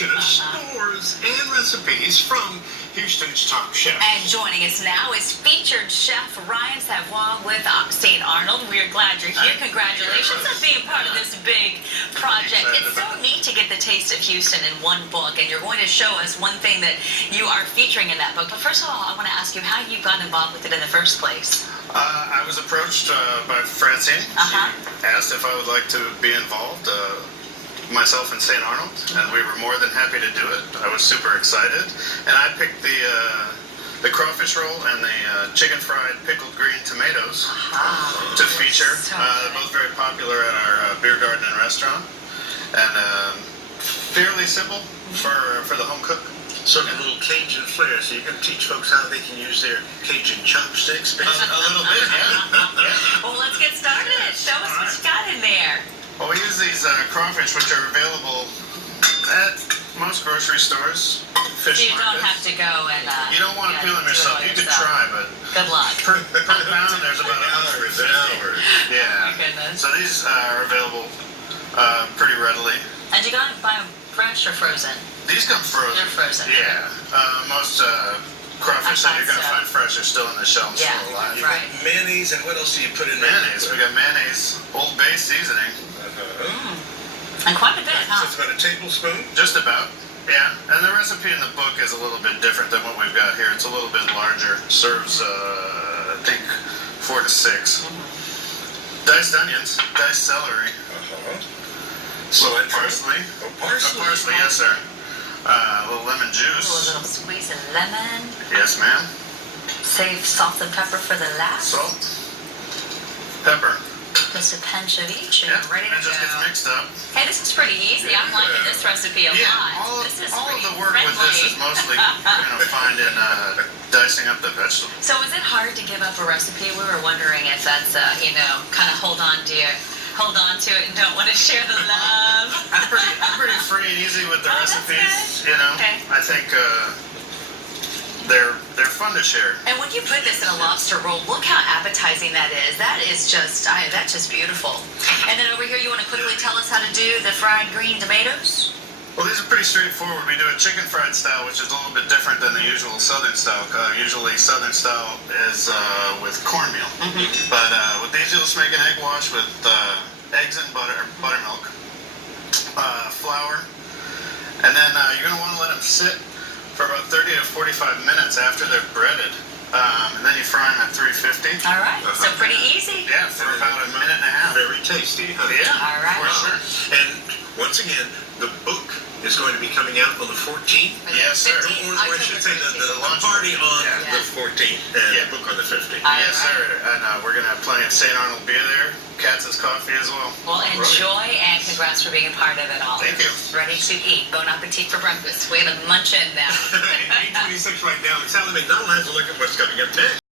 selection of stores and recipes from Houston's top chef. And joining us now is featured chef Ryan Savoy with St. Arnold. We're glad you're here. Congratulations on being part of this big project. It's so neat to get the taste of Houston in one book, and you're going to show us one thing that you are featuring in that book. But first of all, I want to ask you how you got involved with it in the first place. I was approached by Francine. She asked if I would like to be involved, myself and St. Arnold, and we were more than happy to do it. I was super excited, and I picked the crawfish roll and the chicken fried pickled green tomatoes to feature. They're both very popular at our beer garden and restaurant, and fairly simple for the home cook. So a little Cajun flair, so you can teach folks how they can use their Cajun chopsticks. A little bit, yeah. Well, let's get started. Show us what you got in there. Well, we use these crawfish, which are available at most grocery stores, fish You don't markets. have to go and... You don't want to peel them do it yourself. all You could yourself. try, but Good luck. per pound, there's about 150. Oh, Yeah. my goodness. So these are available pretty readily. And you got to buy them fresh or frozen? These come frozen. They're frozen. Yeah. Most crawfish that you're going to find fresh are still in the shell and Yeah, still alive. right. Mayonnaise, and what else do you put in there? Mayonnaise. We got mayonnaise, Old Bay seasoning. And quite a bit, So huh? it's about a tablespoon? Just about. Yeah. And the recipe in the book is a little bit different than what we've got here. It's a little bit larger. Serves, I think, 4 to 6. Diced onions, diced celery. So Little parsley. Oh, parsley. Parsley, yes, sir. A little lemon A juice. little squeeze of lemon. Yes, ma'am. Save salt and pepper for the last. Salt. Pepper. Just a pinch of each and Yeah, you're ready to it just gets go. mixed up. Hey, this is pretty easy. I'm liking this recipe a lot. This is all of pretty the work with this is mostly find in dicing up the vegetables. So is it hard to give up a recipe? We were wondering if that's, kind of hold on to it and don't want to share the love. I'm pretty free and easy with the That's recipes. good. You know, Okay. I think they're fun to share. And when you put this in a lobster roll, look how appetizing that is. That's just beautiful. And then over here, you want to quickly tell us how to do the fried green tomatoes? Well, these are pretty straightforward. We do a chicken fried style, which is a little bit different than the usual Southern style. Usually, Southern style is with cornmeal. But with these, you'll just make an egg wash with eggs and buttermilk, flour, and then you're going to want to let them sit for about 30 to 45 minutes after they're breaded. And then you fry them at 350. All right, so pretty easy. Yeah, for about a minute and a half. Very tasty, huh? Yeah, All right. for sure. And once again, the book is going to be coming out on the 14th. Yes, sir. 15th, Or I should say the launch party on Yeah. the 14th and Yeah. the book on the 15th. All Yes, right. sir. And we're going to have plenty of St. Arnold beer there. Katz's coffee as well. Well, enjoy and congrats for being a part of it all. Thank you. Ready to eat. Bon appetit for breakfast. We're going to munch in now. 8:26 right now. Sally McDonald has a look at what's coming up next.